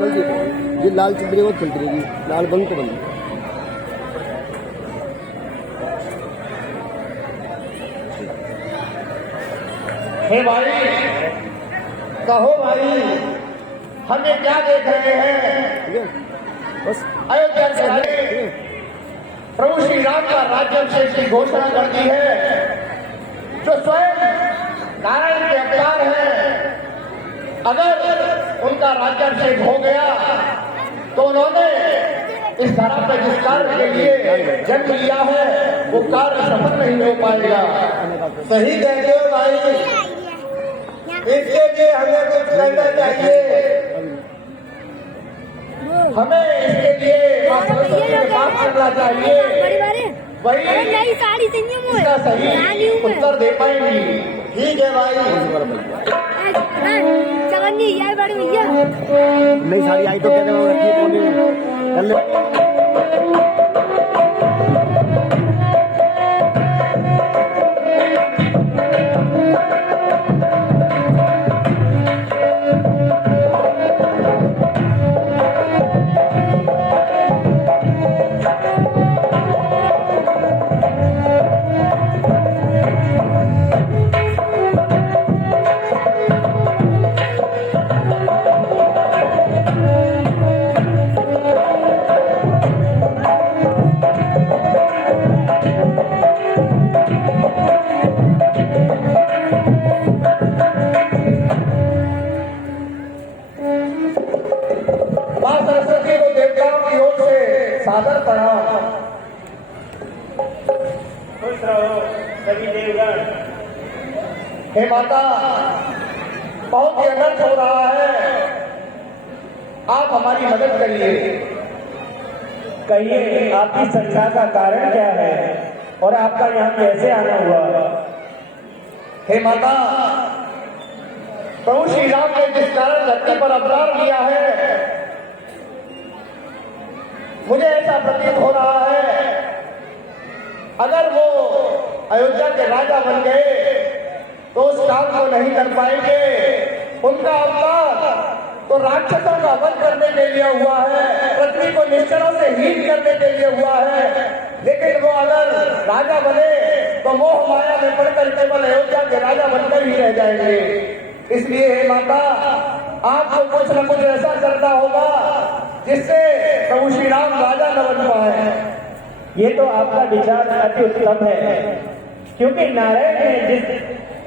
कल ये लाल चुपड़ी को चलती रहेगी, लाल बंद को बंद। हे भाई, कहो भाई, हम ये क्या देख रहे हैं? बस अयोध्या से प्रभु श्री राम का राज्याभिषेक की घोषणा कर दी है, जो स्वयं नारायण के अवतार हैं। अगर उनका राज्याभिषेक हो गया तो उन्होंने इस धरा पर जिस कार्य के लिए जन्म लिया है वो कार्य सफल नहीं हो पाएगा। सही कहते हो भाई, इसके लिए हमें कुछ करना चाहिए। हमें इसके लिए मां सरस्वती से बात करना चाहिए, वही इसका सही उत्तर दे पाएंगी। ठीक है भाई। नई साड़ी आई तो कहते मां सरस्वती को देवताओं की ओर से सादर प्रणाम। खुश रहो सभी देवगण। हे माता, बहुत ही अनर्थ हो रहा है, आप हमारी मदद करिए। कहिए, आपकी शंका का कारण क्या है और आपका यहाँ कैसे आना हुआ? हे माता, प्रभु श्री राम ने जिस कारण धरती पर अवतार लिया है, मुझे ऐसा प्रतीत हो रहा है अगर वो अयोध्या के राजा बन गए तो उस काम को नहीं कर पाएंगे। उनका अवतार तो राक्षसों का वध करने के लिए हुआ है, पृथ्वी को निश्चरों से हीन करने के लिए हुआ है, लेकिन वो अगर राजा बने तो मोह माया में पड़कर केवल अयोध्या के राजा बनकर ही रह जाएंगे। इसलिए हे माता, आपको कुछ न कुछ ऐसा करना होगा जिससे प्रभु श्री राम राजा न बन पाए। ये तो आपका विचार अति उत्तम है, क्योंकि नारायण ने जिस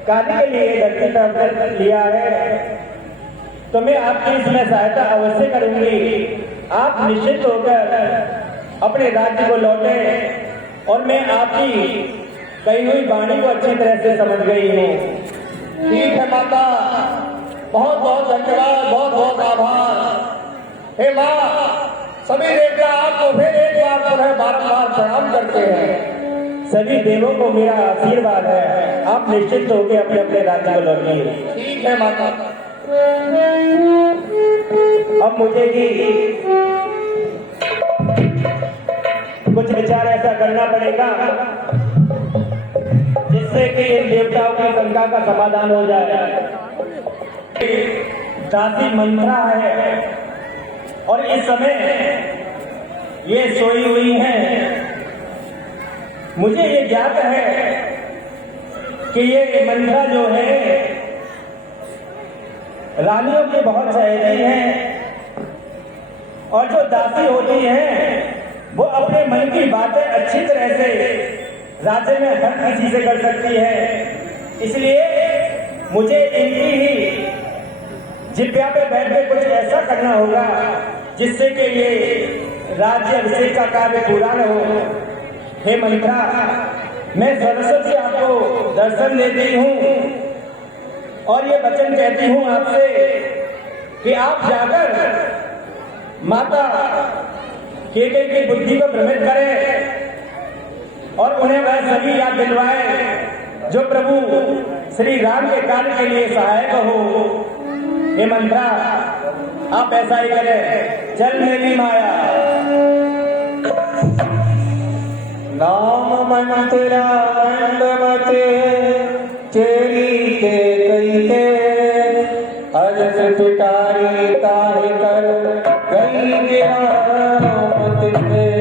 कार्य के लिए धरती पर अवतार लिया है तो मैं आपकी इसमें सहायता अवश्य करूंगी। आप निश्चित होकर अपने राज्य को लौटें और मैं आपकी कही हुई वाणी को अच्छी तरह से समझ गई हूँ। ठीक है माता, बहुत बहुत धन्यवाद, बहुत बहुत आभार। हे माँ, सभी देवता आपको फिर एक बार तो है बारंबार प्रणाम करते हैं। सभी देवों को मेरा आशीर्वाद है, आप निश्चित होकर अपने अपने राज्य को लौटिए। ठीक है माता। अब मुझे भी कुछ विचार ऐसा करना पड़ेगा जिससे कि इन देवताओं की शंका का समाधान हो जाए। दासी मंत्रा है और इस समय ये सोई हुई हैं। मुझे ये ज्ञात है कि ये मंत्रा जो है रानियों की बहुत सहेली हैं और जो दासी होती हैं वो अपने मन की बातें अच्छी तरह से राज्य में हर किसी से कर सकती है। इसलिए मुझे इनकी ही जिब्या पे बैठ के कुछ ऐसा करना होगा जिससे कि ये राज्य अभिषेक का कार्य पूरा न हो। हे मंत्रा, मैं सरस्वती से आपको दर्शन देती हूँ और ये वचन कहती हूँ आपसे कि आप जाकर माता केके की बुद्धि को भ्रमित करें और उन्हें वह सभी याद दिलवाए जो प्रभु श्री राम के कार्य के लिए सहायक हो। हे मंत्रा, आप ऐसा ही करें। चल मेरी माया। नाम मंत्रा मंडमते चेरी के कई के अर्ज पिटारी ताहि कर नहीं गिरावत में।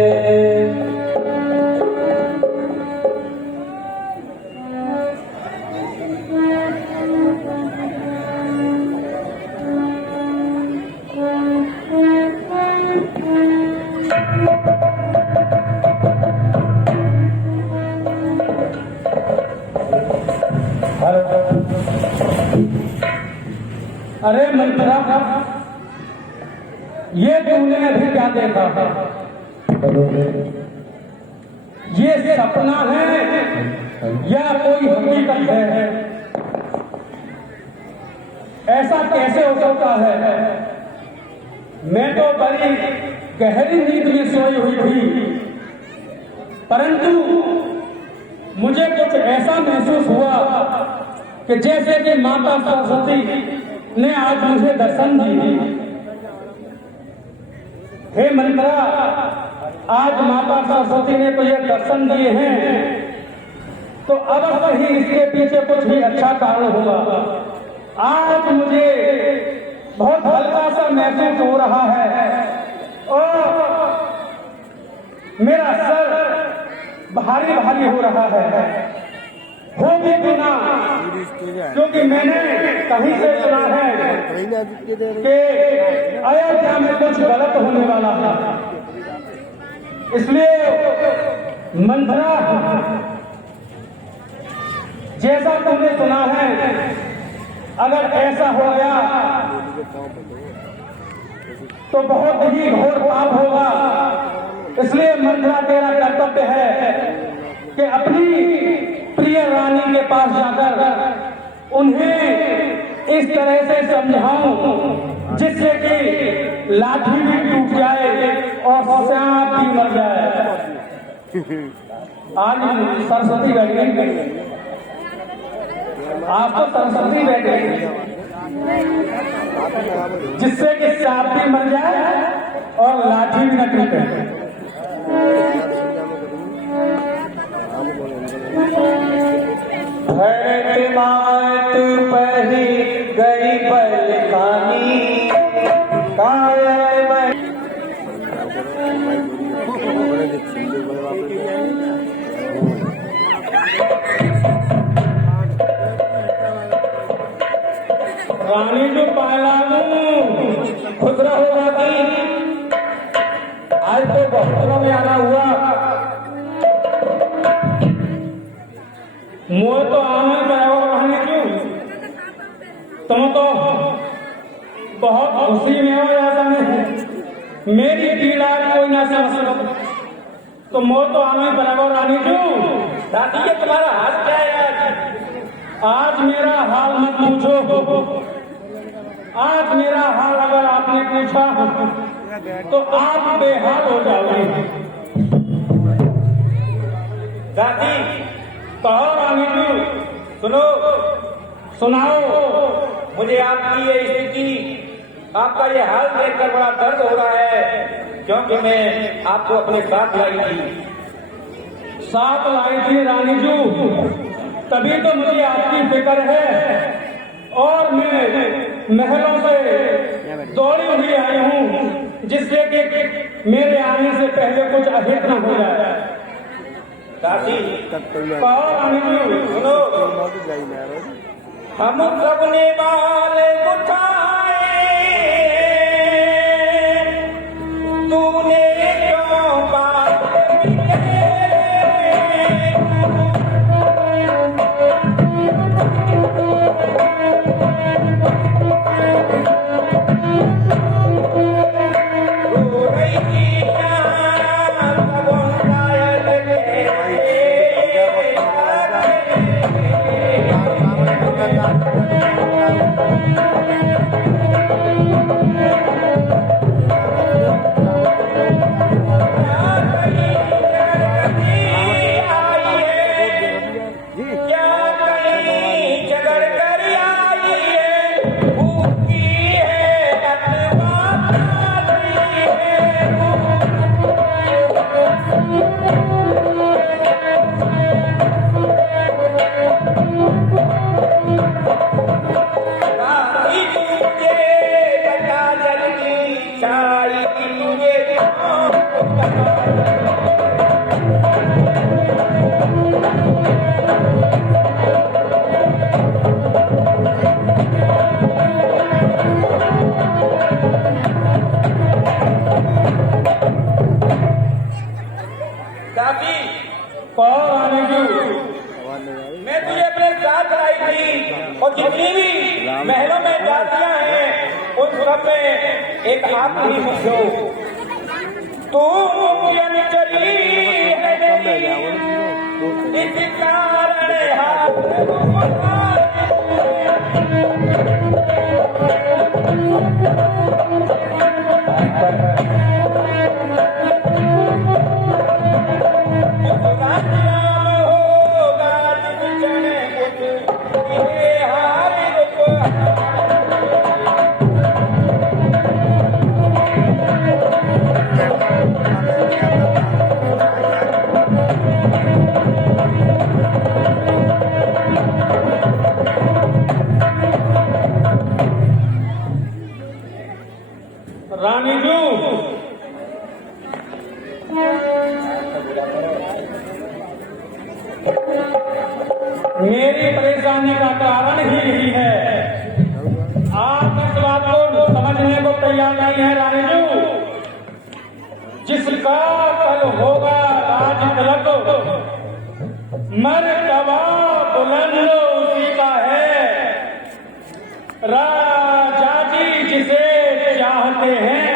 अरे मंत्रा, ये तूने अभी क्या देखा? ये सपना है या कोई हकीकत है? ऐसा कैसे हो सकता है? मैं तो बड़ी गहरी नींद में सोई हुई थी, परंतु मुझे कुछ ऐसा महसूस हुआ कि जैसे कि माता सरस्वती ने आज मुझे दर्शन दिए। हे मंत्रा, आज माता सरस्वती ने तुझे दर्शन दिए हैं तो अवश्य ही इसके पीछे कुछ भी अच्छा कारण होगा। आज मुझे बहुत हल्का सा महसूस हो रहा है और मेरा सर भारी भारी हो रहा है। हो भी बिना, क्योंकि मैंने कहीं से सुना है कि अयोध्या में कुछ गलत होने वाला है। इसलिए मंत्रा, जैसा तुमने सुना है, अगर ऐसा हो गया तो बहुत ही घोर पाप होगा। इसलिए मंत्रा, तेरा कर्तव्य है कि अपनी प्रिय रानी के पास जाकर उन्हें इस तरह से समझाऊं जिससे कि लाठी भी टूट जाए और सांप भी मर जाए। आज सरस्वती बैठ गई, आप तो सरस्वती बैठ गई, जिससे कि सांप भी मर जाए और लाठी भी न टूटे। भरत मात पही गई बलकानी, कायल में रानी जो पाला खुश रहोगा कि आज तो बहुतों में आना हुआ। मोह तो आना कहने क्यों, तुम तो बहुत खुशी में हो जाता नहीं। मेरी पीड़ा कोई ना समझ तो मोह तो आना ही पड़ेगा। रानी क्यों? दादी, ये तुम्हारा हाल क्या है? आज मेरा हाल मत पूछो। आज मेरा हाल अगर आपने पूछा तो आप बेहाल हो जाओगे। दादी, कहो रानी जी, सुनो, सुनाओ। मुझे आपकी ये स्थिति, आपका ये हाल देखकर बड़ा दर्द हो रहा है, क्योंकि मैं आपको अपने साथ लाई थी। साथ लाई थी रानी जी, तभी तो मुझे आपकी फिक्र है और मैं महलों से दौड़ी हुई आई हूँ जिससे कि मेरे आने से पहले कुछ अहित न हो जाए। दादी, रानी जी, सुनो, हम सबने बाल उठाए, तूने क्यों बात आई तुझे दादी कौन आने की मैं तुझे अपने साथ लाई थी और जितनी भी महलों में दासियां हैं उन सब में एक आप ही मुझे हो। तू मुखियन चली है इस कारण हाथ रानी जू मेरी परेशानी का कारण ही यही है। आप इस बात को समझने को तैयार नहीं है रानी जू। जिसका कल होगा राज तिलक मर्तबा बुलंद उसी का है। राजा जी जिसे चाहते हैं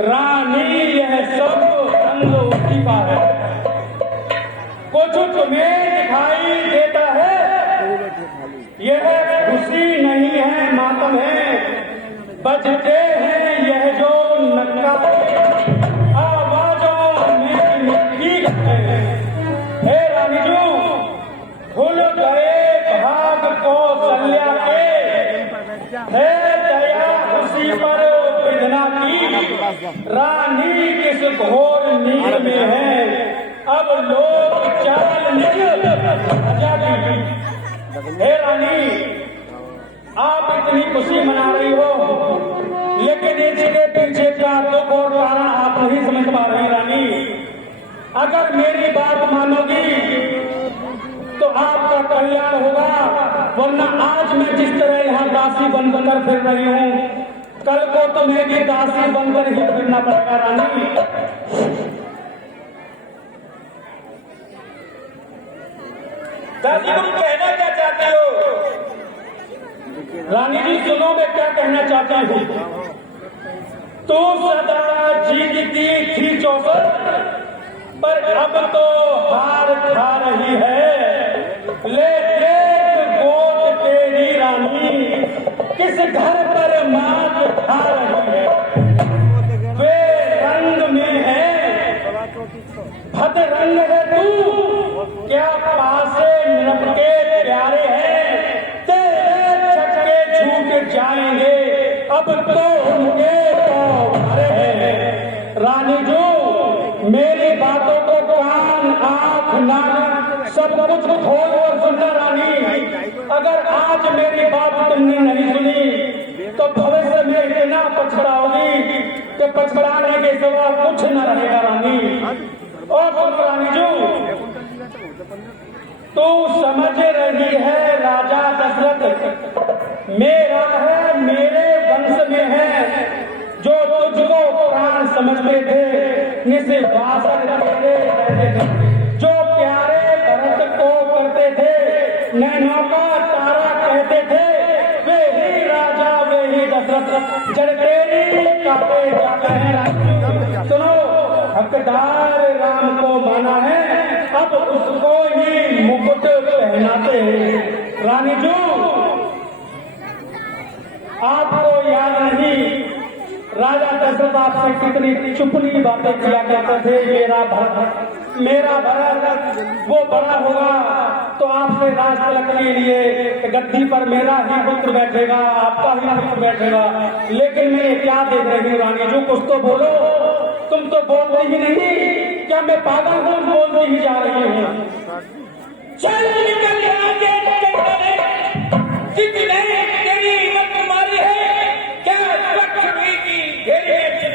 रानी यह सब रंग उसी का है। कुछ तुम्हें दिखाई देता है यह खुशी नहीं है मातम है। बजते हैं यह जो नक्का आवाजों में मिट्टी है। हे रानी जू भूल गए भाग को कल्या के है दया उसी पर विधना की। रानी किस घोर नींद में है अब लोग चाल निकल आजादी। हे रानी आप इतनी खुशी मना रही हो लेकिन इसके पीछे क्या दुख और कारण आप नहीं समझ पा रही रानी। अगर मेरी बात मानोगी तो आपका कल्याण होगा वरना आज मैं जिस तरह यहाँ दासी बनकर फिर रही हूँ कल को तो मैं भी दासी बनकर ही फिरना पड़ेगा रानी। दादी तुम कहना क्या चाहते हो? रानी जी सुनो मैं क्या कहना चाहता हूँ। तू सदा जीतती थी चौसर पर अब तो हार खा रही है। ले देख गोद तेरी रानी किस घर पर मात खा रही है। वे रंग में है भद रंग है तू क्या पासे नपके प्यारे हैं। तेरे छक्के छूट जाएंगे अब तो उनके पारे हैं। रानी जो मेरी बातों को कान आंख नाक सब कुछ खोल कर सुनना रानी। अगर आज मेरी बात तुमने नहीं सुनी तो भविष्य में इतना पछताओगी कि पछताने के सिवा कुछ न रहेगा रानी। और सुनो रानी जो तू समझ रही है राजा दशरथ मेरा है मेरे वंश में है। जो तुझको प्राण समझते थे निस्वार्थन तेरे रहते थे। जो प्यारे भरत को करते थे नैनों का तारा कहते थे वे ही राजा वे ही दशरथ जड़ तेरी काटे जाते हैं। सुनो हकदार राम को माना है अब उसको ही मुकुट पहनाते हैं। रानी जू आपको याद नहीं राजा दशरथ आपसे कितनी चुपनी बातें किया करते थे। मेरा भरत वो बड़ा होगा तो आपसे राज तिलक के लिए गद्दी पर मेरा ही पुत्र बैठेगा आपका ही पुत्र बैठेगा। लेकिन मैं क्या देख रही हूँ रानी जू कुछ तो बोलो। तुम तो बोलते ही नहीं क्या मैं पागल हूँ बोलती ही जा रही हूँ। चल निकल यहाँ से जितने तेरी हिम्मत तुम्हारी है क्या लक्ष्मी की घेरे में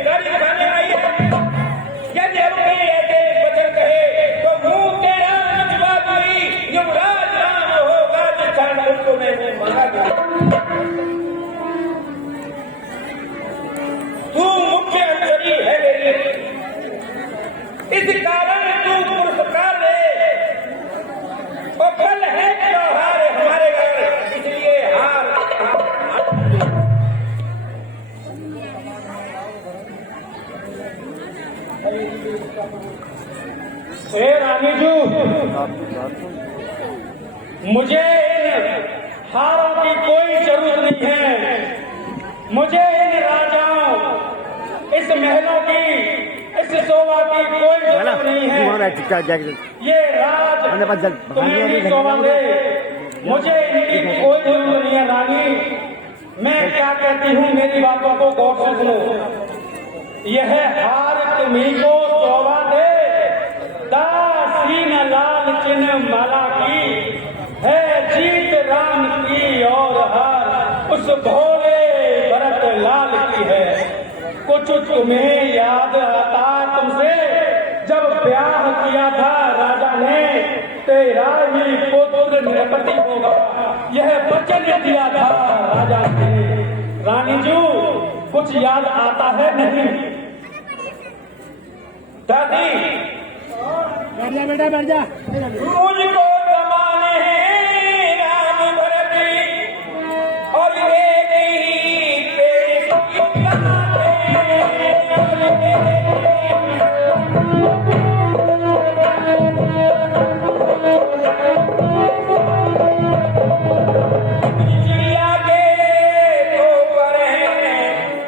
तू मुख्य अंतरी है मेरी, इस कारण तू पुरस्कार ले। और कल है त्योहार हमारे घर, इसलिए हार। रानी जू, मुझे इन हारों की कोई जरूरत नहीं है। मुझे इन राजाओं, इस महलों की, इस शोभा की कोई जरूरत नहीं है। ये राज तुम्हें भी शोभांगे, मुझे इनकी कोई जरूरत नहीं है। रानी, मैं क्या कहती हूँ, मेरी बातों को गौर से सुनो। यह हार तुम्हीं को शोभा दे, दासीन लाल चिन्ह माला की है जीत राम की, और हार उस भोले भरत लाल की है। कुछ तुम्हें याद आता तुमसे, जब ब्याह किया था राजा ने, तेरा ही पुत्र नृपति होगा, यह वचन दिया था राजा ने। रानी जू, कुछ याद आता है नहीं? दादी, बेटा बैठ जा। मुझको जमाने हैं राम भरत, और एक ही तेरी चिड़िया के तो पर हैं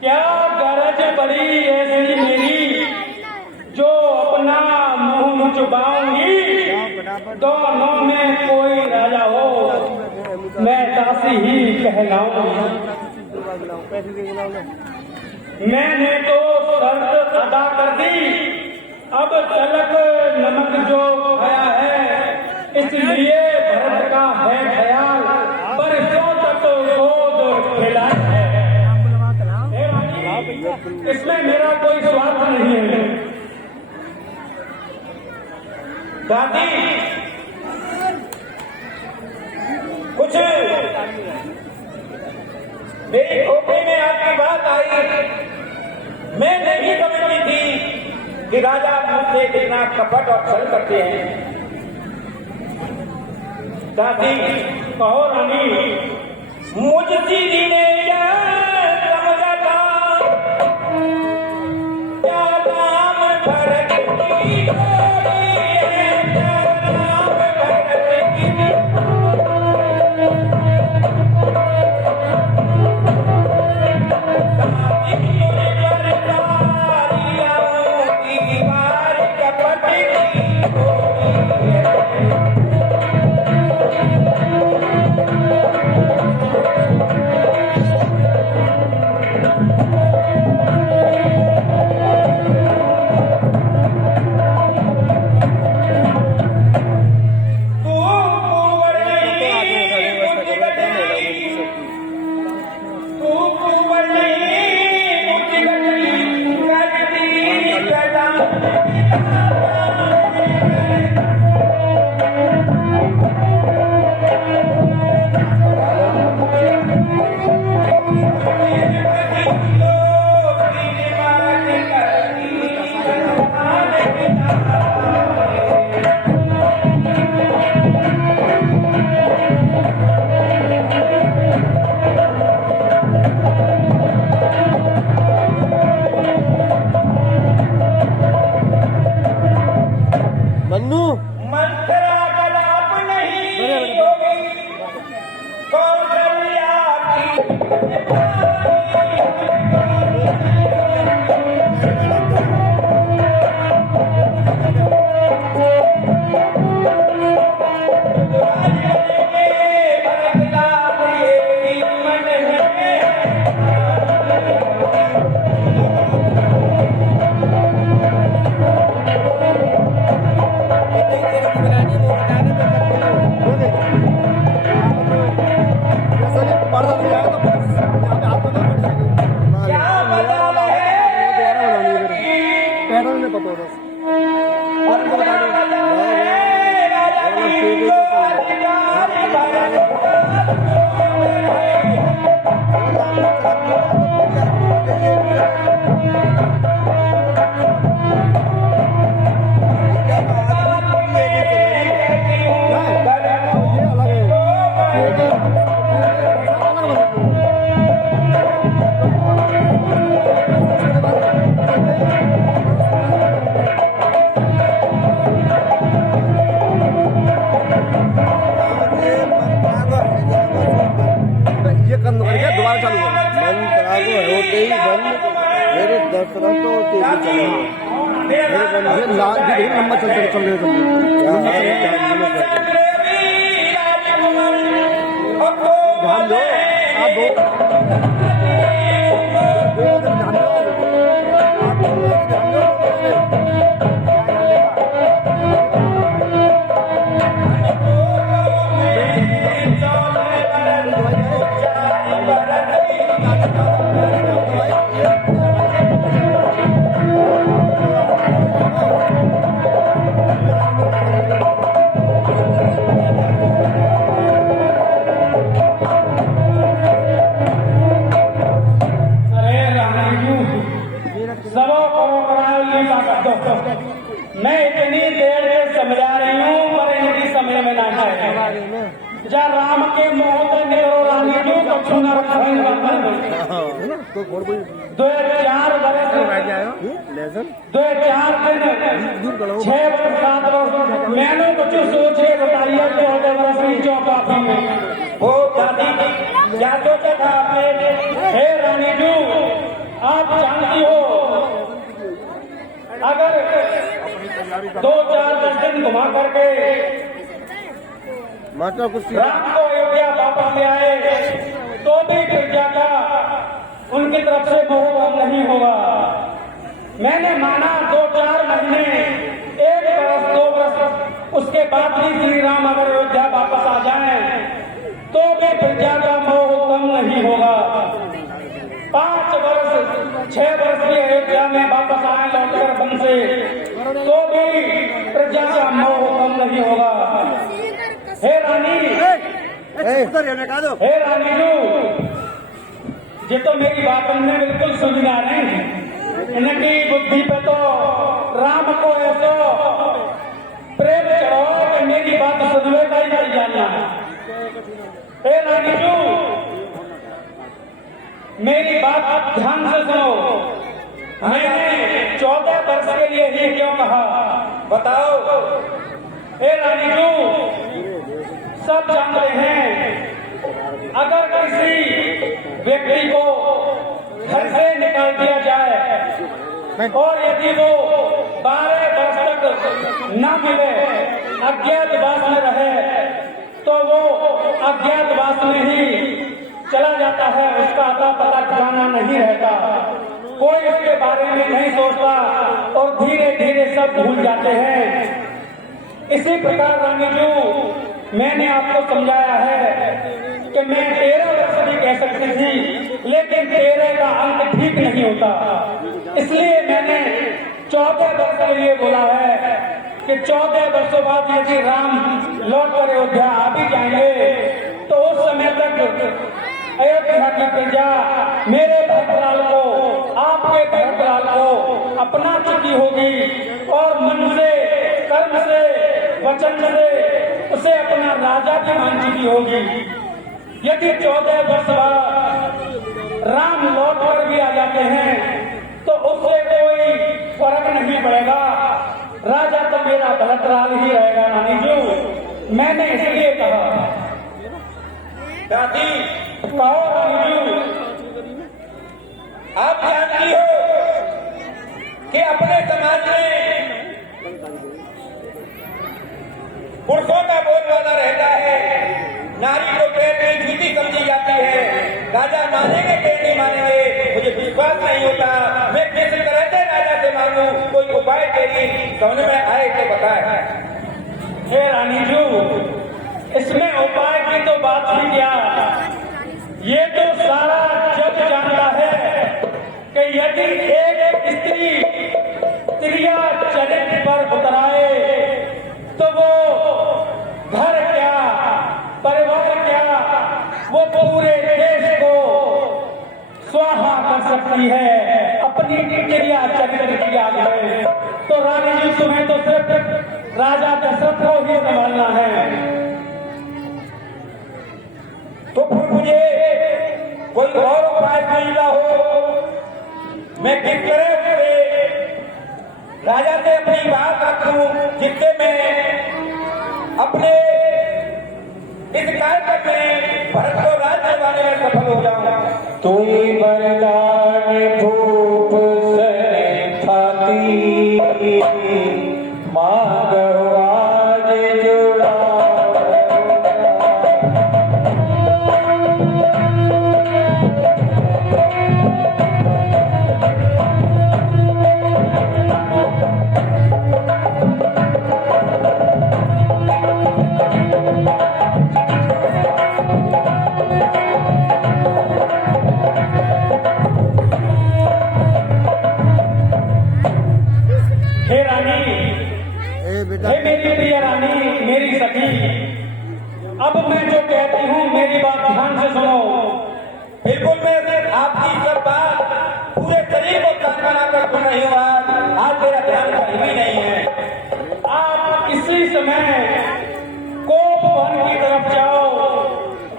क्या गरज पड़ी ऐसी मेरी, जो अपना मुंह छुपाऊंगी। दोनों में कोई राजा हो, मैं दासी ही कहलाऊंगी। मैंने तो शर्त अदा कर दी, अब तलक नमक जो खाया है, इसलिए भरत का है ख्याल, बरसों तक गोद खिलाया है। इसमें मेरा कोई स्वार्थ नहीं है। दादी, कुछ मेरी खोपड़ी में आपकी बात आई, मैं नहीं समझती थी कि राजा मुझसे कितना कपट और छल करते हैं। दादी, कहो रानी, मुझसी ने क्या समझा था, क्या नाम भरत की जोड़ी है, क्या नाम भरत की। कपट की ये कम करके दोबारा चालू करो। मन तरागो होते ही बंद मेरे दर्शन तो तेजी चले ये लाल भी लंबा चल रहे ध्यान दो आप मैं इतनी देर से समझा रही हूँ पर इनकी समझ में ना आए। जा राम के मोह से निकलो रानी तू कछु न दो चार बरस 6 वर्ष 7 वर्ष मैंने कुछ सोचे बताइए 14 वर्ष की चौपाती में वो दादी क्या सोचा था आपने? हे रानी जू आप जानती हो अगर 2-4 दिन घुमा करके माता कुछ राम को अयोध्या वापस ले आए तो भी प्रजा का उनकी तरफ से मोह नहीं होगा। मैंने माना 2-4 महीने 1 वर्ष 2 वर्ष उसके बाद भी श्री राम अगर अयोध्या वापस आ जाएं तो भी प्रजा का मोह कम नहीं होगा। 5 वर्ष 6 वर्ष की अयोध्या में वापस आए लौटकर वन से तो भी प्रजा का मोह कम नहीं होगा। हे रानी हे रानी जू ये तो मेरी बात में बिल्कुल सुविधा नहीं इनकी बुद्धि पे तो राम को ऐसा प्रेम चढ़ाओ कि मेरी बात सुनवे का ही नहीं जानना। हे रानी जू मेरी बात ध्यान से सुनो। मैंने 14 वर्ष के लिए ही क्यों कहा बताओ? हे रानी जू सब जानते हैं अगर किसी व्यक्ति को घर से निकाल दिया जाए और यदि वो 12 वर्ष तक न मिले अज्ञातवास में रहे तो वो अज्ञातवास में ही चला जाता है। उसका अता पता ठिकाना नहीं रहता। कोई उसके बारे में नहीं सोचता और धीरे धीरे सब भूल जाते हैं। इसी प्रकार रानी जू मैंने आपको समझाया है कि मैं 13 वर्ष भी कह सकती थी लेकिन 13 का अंक ठीक नहीं होता। इसलिए मैंने 14 वर्ष के लिए बोला है कि 14 वर्षों बाद यदि राम लौट कर अयोध्या आ भी जाएंगे तो उस समय तक अयोध्या की प्रजा मेरे भक्तलाल को आपके भक्तलाल को अपना चुकी होगी और मन से कर्म से वचन से उसे अपना राजा भी मान चुकी होगी। यदि 14 वर्ष बाद राम लौट कर भी आ जाते हैं तो उससे कोई फर्क नहीं पड़ेगा। राजा तो मेरा भरतलाल ही रहेगा रानी जू। मैंने इसलिए कहा दादी कहो रानी जू आप जानती हो कि अपने समाज में पुरुषों का बोलबाला रहता है। नारी को पैर में जूती समझी जाती है। राजा मानेंगे कि नहीं मानेंगे मुझे विश्वास नहीं होता। मैं किस तरह से राजा से मांगू? कोई उपाय तेरी समझ में आए तो बताए। हे रानी जू इसमें उपाय की तो बात ही क्या, ये तो सारा जग जानता है कि यदि एक स्त्री क्रिया चरित्र पर उतराए तो वो घर क्या परिवार क्या वो पूरे देश को स्वाहा कर सकती है अपनी क्रिया चरित्र की आग में। तो रानी जी तुम्हें तो सिर्फ राजा दशरथ को ही संभालना है। तो फिर मुझे कोई और उपाय चाहिए हो, मैं किस तरह से राजा से अपनी बात रखूं जिससे मैं अपने इस कार्य में भरत को राज्य दिलवाने में सफल हो जाऊं। तुई वरदान भूप थाती मागवाज जुड़ा। हे मेरी प्रिय रानी, मेरी सखी, अब मैं जो कहती हूँ मेरी बात ध्यान से सुनो। बिल्कुल मैं आपकी सब बात पूरे शरीर को तन बनाकर सुन रही हूँ। आज मेरा ध्यान कहीं भी नहीं है। आप इसी समय कोप भवन की तरफ जाओ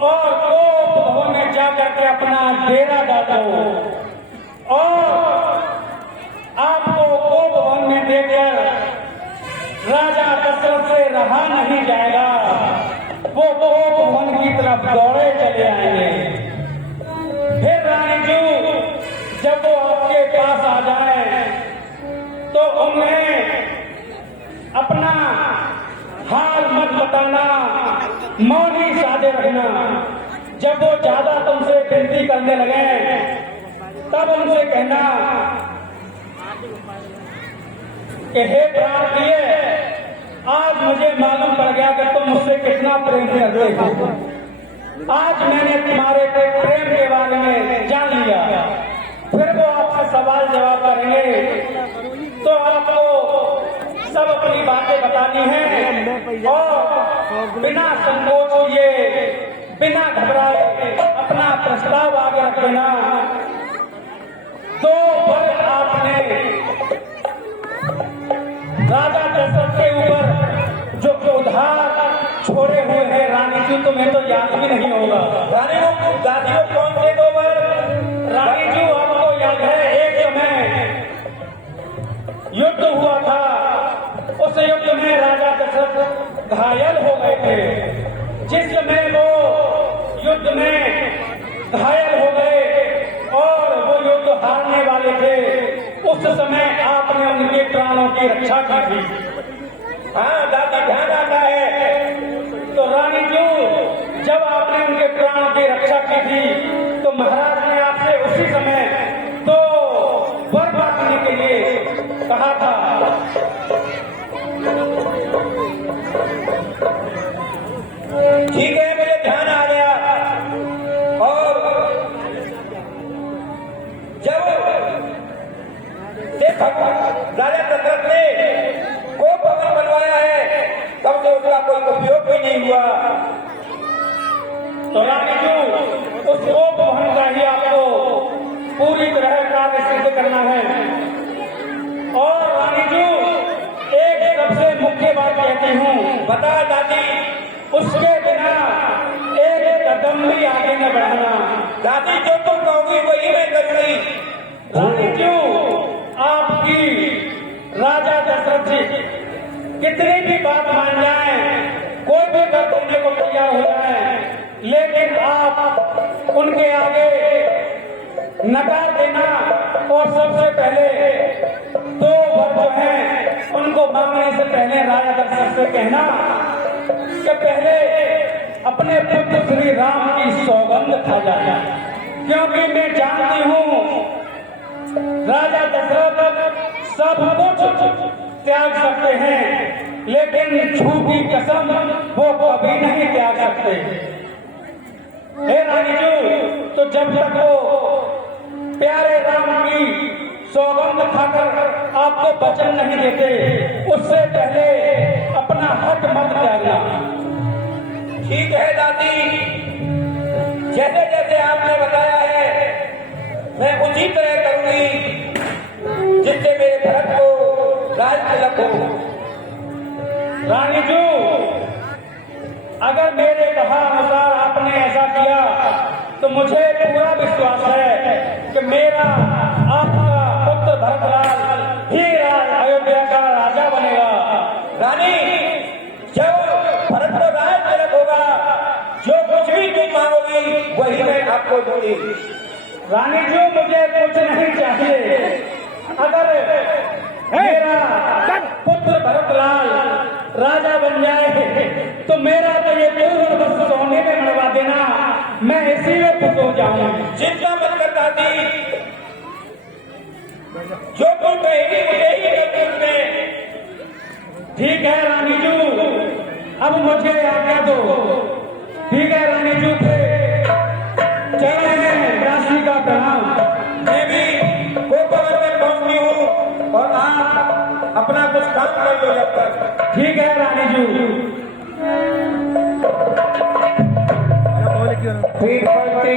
और कोप भवन में जाकर के अपना डेरा डालो और आपको कोप भवन में देखकर राजा दशरथ से रहा नहीं जाएगा। वो कोप भवन की तरफ दौड़े चले आएंगे। फिर रानी जी जब वो आपके पास आ जाए तो उन्हें अपना हाल मत बताना, मौनी साधे रखना। जब वो ज्यादा तुमसे विनती करने लगे तब उनसे कहना कि हे प्राण प्रिय, आज मुझे मालूम पड़ गया कि तुम मुझसे कितना प्रेम करते हो। आज मैंने तुम्हारे प्रेम के बारे में जान लिया। फिर वो आपसे सवाल जवाब करेंगे तो आपको सब अपनी बातें बतानी है और बिना संकोच किए, बिना घबराए अपना प्रस्ताव आगे रख देना। तो वर आपने राजा दशरथ के ऊपर जो उधार छोड़े हुए हैं रानी जी, तुम्हें तो याद भी नहीं होगा। रानी वो दादियों कौन से दो बार? रानी जी आपको याद है एक समय युद्ध हुआ था, उस युद्ध में राजा दशरथ घायल हो गए थे। जिस समय वो युद्ध में घायल हो गए और वो युद्ध हारने वाले थे, उस समय आपने उनके प्राणों की रक्षा की थी। हाँ दादी, ध्यान आता है। तो रानी जी जब आपने उनके प्राणों की रक्षा की थी तो महाराज ने आपसे उसी समय तो वर मांगने के लिए कहा था। ठीक है, मुझे ध्यान आ गया। और जब राजा दशरथ ने कोप भवन बनवाया है तब से उसका कोई उपयोग भी नहीं हुआ। तो रानी जी उस कोप भवन का ही आपको पूरी तरह कार्य सिद्ध करना है। और रानी जी एक सबसे मुख्य बात कहती हूँ, बता दादी। उसके बिना एक कदम भी आगे न बढ़ाना। दादी जो तुम कहोगी वही मैं करूंगी। रानी जी आपकी राजा दशरथ जी कितनी भी बात मान जाए, कोई भी कर देने को तैयार हो जाए, लेकिन आप उनके आगे नकार देना और सबसे पहले दो वर जो हैं उनको मांगने से पहले राजा दशरथ से कहना कि पहले अपने पुत्र श्री राम की सौगंध खा जाना, क्योंकि मैं जानती हूँ राजा दशरथ सब कुछ त्याग सकते हैं लेकिन झूठी कसम वो कभी नहीं त्याग सकते। हे रानी जी, तो जब तक वो प्यारे राम की सौगंध खाकर आपको वचन नहीं देते, उससे पहले अपना हक मत त्यागना। ठीक है दादी, मैं उसी तरह करूंगी जिससे मेरे भरत को राज तिलक हो। रानी जू, अगर मेरे कहा अनुसार आपने ऐसा किया तो मुझे पूरा विश्वास है कि मेरा आपका पुत्र भरतलाल ही अयोध्या का राजा बनेगा। रानी, जब भरत को राज तिलक होगा, जो कुछ भी तुम मांगोगी वही मैं आपको दूंगी। रानी जी, मुझे कुछ नहीं चाहिए। अगर मेरा पुत्र भरतलाल राजा बन जाए तो मेरा तो ये पूर्ण बस सोने में मरवा देना, मैं इसी में खुश हो जाऊंगी। चिंता मत कर दादी, जो तुम कहेगी मुझे ही करती में। ठीक है रानी जू, अब मुझे आज्ञा दो। ठीक है रानी जू, चले राशि का प्रणाम। मैं भी गोपाल में पहुंचती हूँ और आप अपना कुछ काम कर लो जब तक। ठीक है रानी जू। श्रीपति